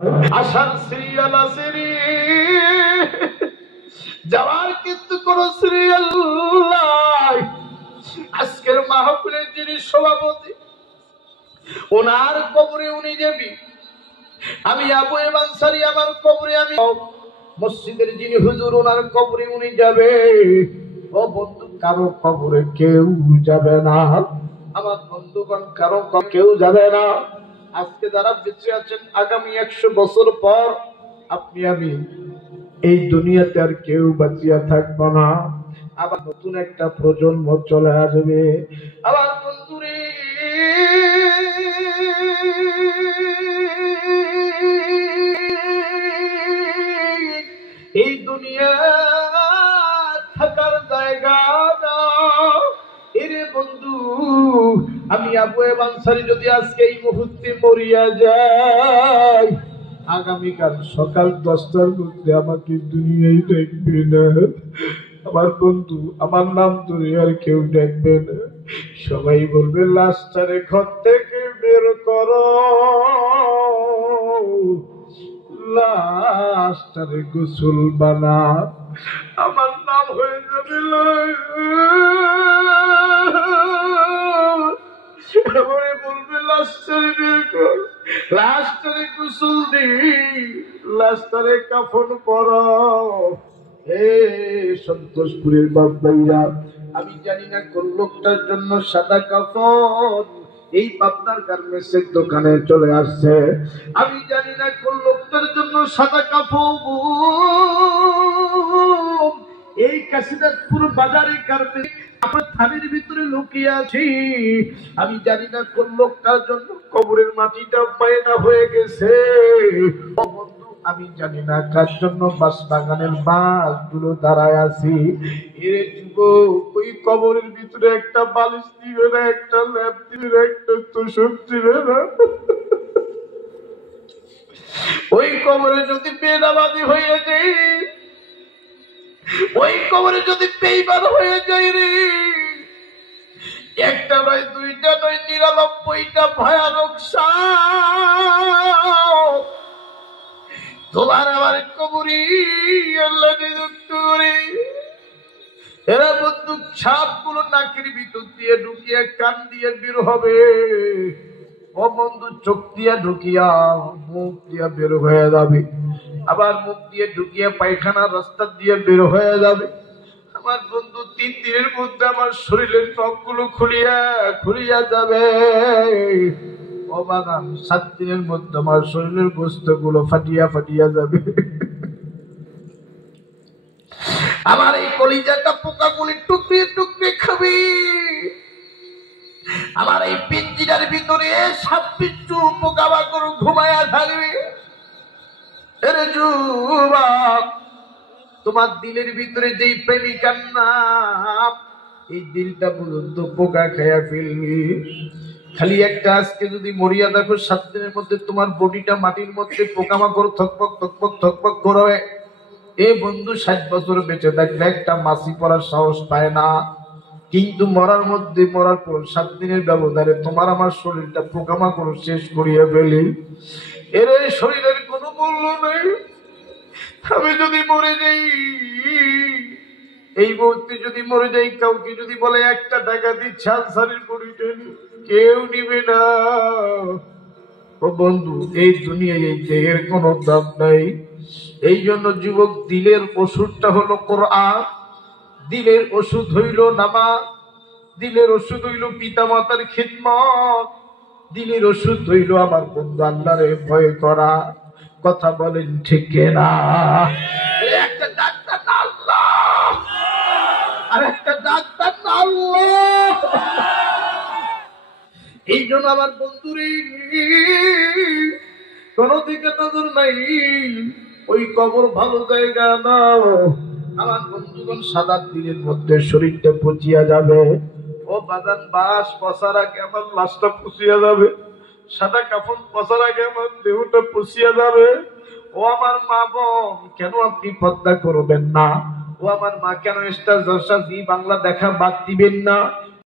আসার সিরিয়াল আছে রে, যাওয়ার কিন্তু কোন সিরিয়াল নাই। আজকের মাহফিলের যিনি সভাপতি, ওনার কবরে উনি যাবি, আমি আবু আনসারী আমার কবরে আমি, মসজিদের যিনি হুজুর ওনার কবরে উনি যাবে। ও বন্ধু, কারো কবরে কেউ যাবে না। আমার বন্ধুগণ, কারো কেউ যাবে না। আজকে যারা বেঁচে আছেন, আগামী 100 বছর পর আপনি আমি এই দুনিয়াতে আর কেউ বাঁচিয়া থাকবো না। আবার নতুন একটা প্রজন্ম চলে আসবে। আবার বন্ধুরে, এই দুনিয়া থাকার জায়গা না। এরে বন্ধু, আমি আবু আনসারী যদি আজকে এই মুহূর্তে মরিয়া যাই, আগামীকাল সকাল 10টার মধ্যে আমাকে দুনিয়ায় দেখবে না। আমার বন্ধু, আমার নাম ধরে আর কেউ দেখবে না। সবাই বলবে লাশটারে ঘর থেকে বের করো, লাশটারে গোসল বানা, আমার নাম হয়ে যাবে। বলবে লাশটারে বের কর, লাশটারে গোসল দি, লাশটারে কাফন পরা। হে সন্তোষপুরের বাবাইরা, আমি জানি না কোন লোকটার জন্য সাদা কাফন এই পাবনার গার্মেন্টসের দোকানে চলে আসছে। আমি জানি না কোন লোকটার জন্য সাদা কাফন এই কাশীনাথপুর বাজারে গার্মেন্টস আমার থানের ভিতরে লুকিয়ে আছি। আমি জানি না কোন লোকটার জন্য কবরের মাটিটা পায়না হয়ে গেছে। আমি জানি না কার জন্য বাস বাগানের বাস গুলো দাঁড়ায় আছি। এর যুবক, ওই কবরের ভিতরে একটা বালিশ দিবে না, একটা ল্যাপ দিবে না, একটা তোষক দিবে না। ওই কবরে যদি বেনামাজি হয়ে যাই, ওই কবরে যদি বেঈমান হয়ে যাই রে, একটা নয়, দুইটা নয়, 99টা ভয়ানক সাপ তোমার আমার কবরি আল্লাহ নিযুক্ত করে। এরা বন্ধু, সাপ গুলো নাকের ভিতর দিয়ে ঢুকিয়ে কান দিয়ে বের হবে। ও বন্ধু, চোখ দিয়ে ঢুকিয়া মুখ দিয়ে বের হয়ে যাবে, আবার মুখ দিয়ে ঢুকিয়ে পায়খানার রাস্তা দিয়ে বের হয়ে যাবে। আমার বন্ধু, 3 দিনের মধ্যে আমার শরীরের নখগুলো খুলিয়া যাবে। ও বাগান, 7 দিনের মধ্যে আমার শরীরের গোস্ত গুলো ফাটিয়া যাবে। আমার এই কলিজাটা পোকাগুলি টুকরিয়ে টুকরিয়ে খাবি। আমার এই পিঞ্জিরার ভিতরে 26 পোকামাকড় ঘুমায়া থাকবে। এরে যুবক, তোমার দিলের ভিতরে যেই প্রেমিকার নাম, এই দিলটা পর্যন্ত পোকা খাইয়া ফেলবি। খালি একটা আজকে যদি মরিয়া দেখো, 7 দিনের মধ্যে তোমার বডিটা মাটির মধ্যে পোকামাকড় থকপক থকপক থকপক করবে। এ বন্ধু, 60 বছর বেঁচে থাকলে একটা মাসি পড়ার সাহস পায় না, কিন্তু মরার পর 7 দিনের ব্যবধানে তোমার আমার শরীরটা পোকামাকড় শেষ করিয়া ফেলি। এর শরীরের কোনো মূল্য নেই। আমি যদি মরে যাই, এই মুহূর্তে যদি মরে যাই, কাউকে যদি বলে 1 টাকা দিচ্ছে আনসারের বডিটা, কেউ নিবে না। ও বন্ধু, এই দুনিয়ায় এই দেহের কোনো দাম নাই। এই জন্য যুবক, দিলের ওষুধটা হলো কোরআন, দিলের ওষুধ হইল নামাজ, দিলের ওষুধ হইল পিতা মাতার খিদমত, দিলের ওষুধ হইল আমার বন্ধু আল্লাহরে ভয় করা। কথা বলেন ঠিক না? একটা ডাক্তার না আল্লাহ, আর একটা ডাক্তার না আল্লাহ। এই জন্য আমার বন্ধুরে কোন দিকে নজর নাই, ওই কবর ভালো জায়গা না। আমার বন্ধুগণ, সাদা দিনের মধ্যে শরীরটা পচিয়া যাবে। ও বাদান, বাস পচার আগে আমার লাশটা পচিয়া যাবে, সাদা কাফন পচার আগে আমার দেহটা পচিয়া যাবে। ও আমার মা বোন, কেন আপনি পর্দা করবেন না? ও আমার মা, কেন স্টার জলসা জি বাংলা দেখা বাদ দিবেন না?